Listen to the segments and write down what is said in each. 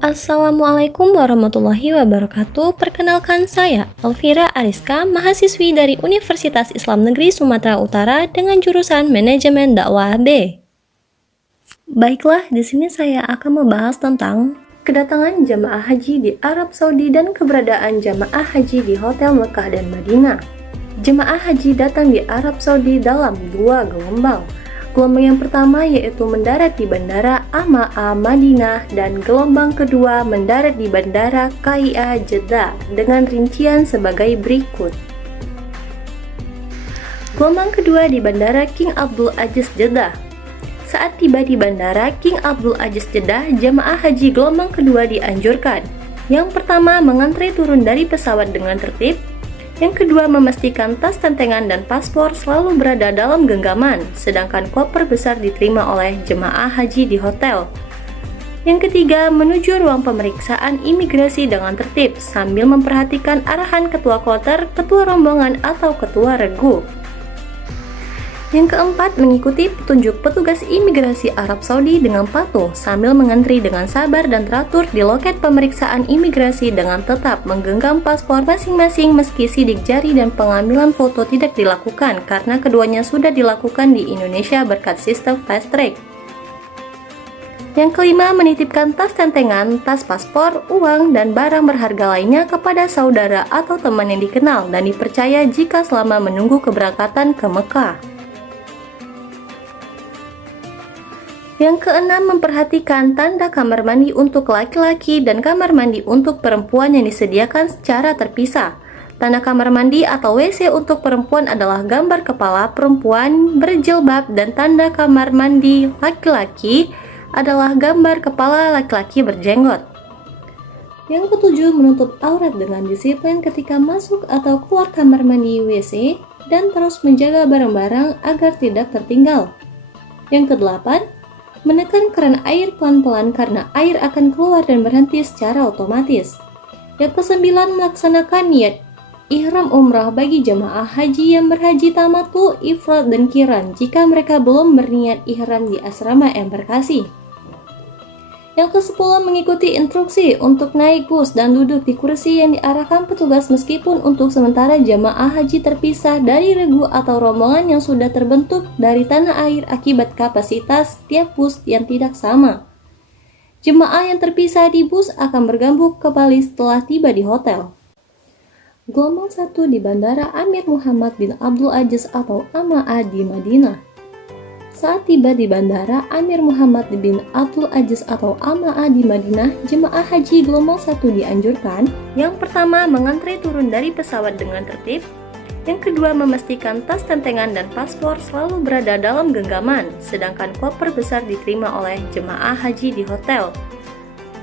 Assalamualaikum warahmatullahi wabarakatuh. Perkenalkan saya, Elvira Ariska, mahasiswi dari Universitas Islam Negeri Sumatera Utara dengan jurusan Manajemen Dakwah B. Baiklah, di sini saya akan membahas tentang kedatangan jamaah haji di Arab Saudi dan keberadaan jamaah haji di Hotel Mekah dan Madinah. Jemaah haji datang di Arab Saudi dalam dua gelombang. Gelombang yang pertama yaitu mendarat di Bandara Amaa Madinah dan gelombang kedua mendarat di Bandara KIA Jeddah dengan rincian sebagai berikut. Gelombang kedua di Bandara King Abdul Aziz Jeddah. Saat tiba di Bandara King Abdul Aziz Jeddah, jemaah haji gelombang kedua dianjurkan. Yang pertama, mengantre turun dari pesawat dengan tertib. Yang kedua, memastikan tas tentengan dan paspor selalu berada dalam genggaman, sedangkan koper besar diterima oleh jemaah haji di hotel. Yang ketiga, menuju ruang pemeriksaan imigrasi dengan tertib sambil memperhatikan arahan ketua kloter, ketua rombongan, atau ketua regu. Yang keempat, mengikuti petunjuk petugas imigrasi Arab Saudi dengan patuh sambil mengantri dengan sabar dan teratur di loket pemeriksaan imigrasi dengan tetap menggenggam paspor masing-masing meski sidik jari dan pengambilan foto tidak dilakukan karena keduanya sudah dilakukan di Indonesia berkat sistem fast track. Yang kelima, menitipkan tas tentengan, tas paspor, uang, dan barang berharga lainnya kepada saudara atau teman yang dikenal dan dipercaya jika selama menunggu keberangkatan ke Mekah. Yang keenam, memperhatikan tanda kamar mandi untuk laki-laki dan kamar mandi untuk perempuan yang disediakan secara terpisah. Tanda kamar mandi atau WC untuk perempuan adalah gambar kepala perempuan berjilbab dan tanda kamar mandi laki-laki adalah gambar kepala laki-laki berjenggot. Yang ketujuh, menutup aurat dengan disiplin ketika masuk atau keluar kamar mandi WC dan terus menjaga barang-barang agar tidak tertinggal. Yang kedelapan, menekan keran air pelan-pelan karena air akan keluar dan berhenti secara otomatis. Yang kesembilan, melaksanakan niat ihram umrah bagi jemaah haji yang berhaji tamattu, ifrad, dan qiran jika mereka belum berniat ihram di asrama embarkasi. Yang ke-10, mengikuti instruksi untuk naik bus dan duduk di kursi yang diarahkan petugas meskipun untuk sementara jemaah haji terpisah dari regu atau rombongan yang sudah terbentuk dari tanah air akibat kapasitas tiap bus yang tidak sama. Jemaah yang terpisah di bus akan bergabung kembali setelah tiba di hotel. Gelombang 1 di Bandara Amir Muhammad bin Abdul Aziz atau Amaa di Madinah. Saat tiba di Bandara Amir Muhammad bin Abdul Aziz atau Amaa di Madinah, jemaah haji gelombang 1 dianjurkan. Yang pertama, mengantre turun dari pesawat dengan tertib. Yang kedua, memastikan tas tentengan dan paspor selalu berada dalam genggaman, sedangkan koper besar diterima oleh jemaah haji di hotel.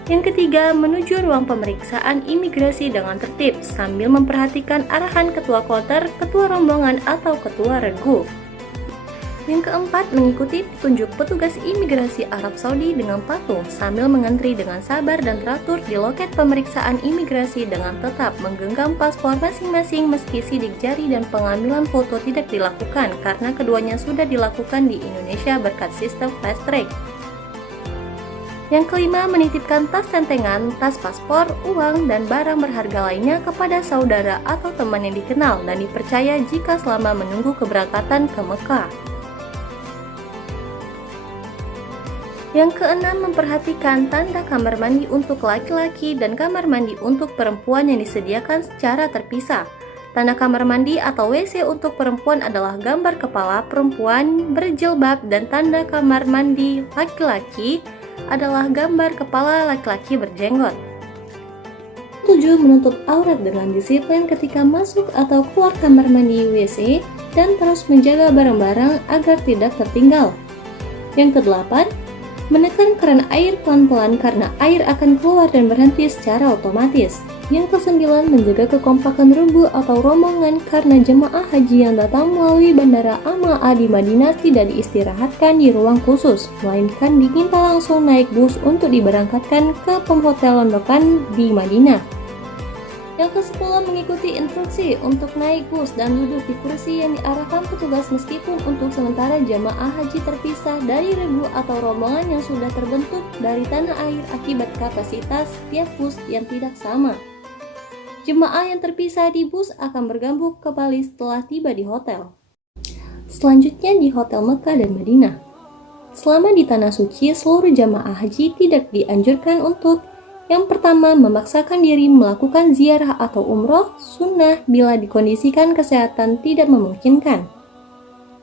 Yang ketiga, menuju ruang pemeriksaan imigrasi dengan tertib sambil memperhatikan arahan ketua kloter, ketua rombongan, atau ketua regu. Yang keempat, mengikuti petunjuk petugas imigrasi Arab Saudi dengan patuh sambil mengantri dengan sabar dan teratur di loket pemeriksaan imigrasi dengan tetap menggenggam paspor masing-masing meski sidik jari dan pengambilan foto tidak dilakukan karena keduanya sudah dilakukan di Indonesia berkat sistem fast track. Yang kelima, menitipkan tas tentengan, tas paspor, uang, dan barang berharga lainnya kepada saudara atau teman yang dikenal dan dipercaya jika selama menunggu keberangkatan ke Mekah. Yang keenam, memperhatikan tanda kamar mandi untuk laki-laki dan kamar mandi untuk perempuan yang disediakan secara terpisah. Tanda kamar mandi atau WC untuk perempuan adalah gambar kepala perempuan berjilbab dan tanda kamar mandi laki-laki adalah gambar kepala laki-laki berjenggot. 7. Menutup aurat dengan disiplin ketika masuk atau keluar kamar mandi WC dan terus menjaga barang-barang agar tidak tertinggal. Yang kedelapan, menekan keran air pelan-pelan karena air akan keluar dan berhenti secara otomatis. Yang kesembilan, menjaga kekompakan regu atau rombongan karena jemaah haji yang datang melalui Bandara Amaa di Madinah tidak diistirahatkan di ruang khusus, melainkan diminta langsung naik bus untuk diberangkatkan ke pemhotelan lokan di Madinah. Yang ke-10, mengikuti instruksi untuk naik bus dan duduk di kursi yang diarahkan petugas meskipun untuk sementara jamaah haji terpisah dari regu atau rombongan yang sudah terbentuk dari tanah air akibat kapasitas tiap bus yang tidak sama. Jemaah yang terpisah di bus akan bergabung kembali setelah tiba di hotel. Selanjutnya di Hotel Mekah dan Madinah. Selama di Tanah Suci, seluruh jamaah haji tidak dianjurkan untuk: yang pertama, memaksakan diri melakukan ziarah atau umroh sunnah bila dikondisikan kesehatan tidak memungkinkan.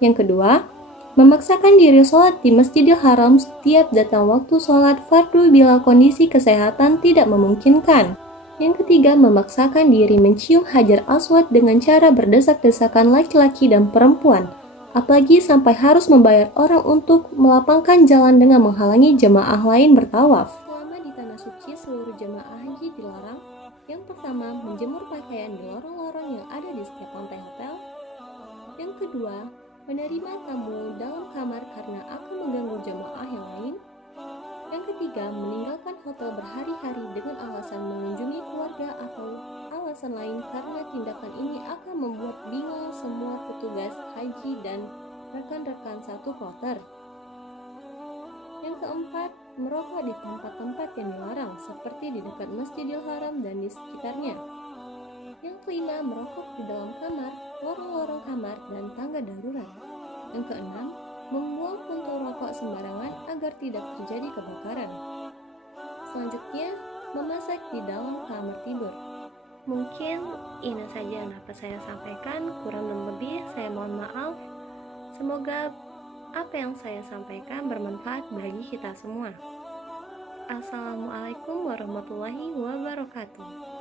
Yang kedua, memaksakan diri sholat di Masjidil Haram setiap datang waktu sholat fardu bila kondisi kesehatan tidak memungkinkan. Yang ketiga, memaksakan diri mencium Hajar Aswad dengan cara berdesak-desakan laki-laki dan perempuan, apalagi sampai harus membayar orang untuk melapangkan jalan dengan menghalangi jemaah lain bertawaf. Selama di Tanah Suci, seluruh jemaah haji dilarang: yang pertama, menjemur pakaian di lorong-lorong yang ada di setiap lantai hotel. Yang kedua, menerima tamu dalam kamar karena akan mengganggu jemaah yang lain. Yang ketiga, meninggalkan hotel berhari-hari dengan alasan mengunjungi keluarga atau alasan lain karena tindakan ini akan membuat bingung semua petugas haji dan rekan-rekan satu kloter. Yang keempat, merokok di tempat-tempat yang dilarang seperti di dekat Masjidil Haram dan di sekitarnya. Yang kelima, merokok di dalam kamar, lorong-lorong kamar, dan tangga darurat. Yang keenam, membuang puntung rokok sembarangan agar tidak terjadi kebakaran. Selanjutnya, memasak di dalam kamar tidur. Mungkin ini saja yang dapat saya sampaikan, kurang dan lebih saya mohon maaf. Semoga apa yang saya sampaikan bermanfaat bagi kita semua. Assalamualaikum warahmatullahi wabarakatuh.